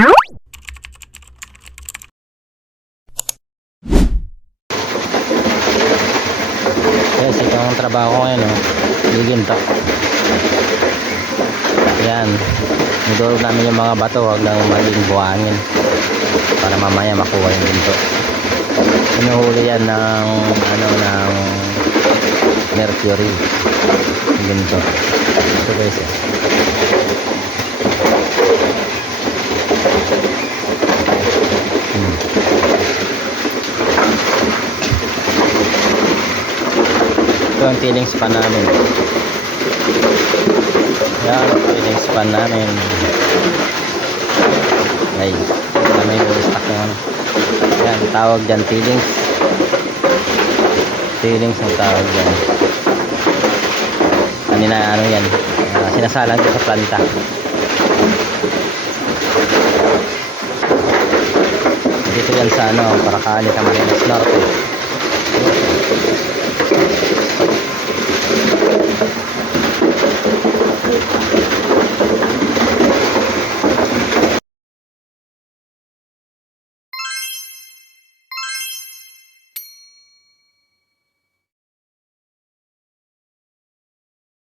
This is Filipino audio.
Guys, ito ang trabaho ko ngayon, oh. Giginto. Yan. Nidurog namin yung mga bato, huwag lang maging buhangin para mamaya makuha yung ginto. Sinuhuli yan ng ng mercury yung ginto. Ito guys, eh. Ito ang tiling span namin. Yan, tiling span namin. Ay, kami yung stock ng ano. Yan, tawag dyan tilings. Tilings ang tawag dyan. Kanina ano yan, sinasalang ko sa planta. Dito yan sa Paracali, Camarines Norte.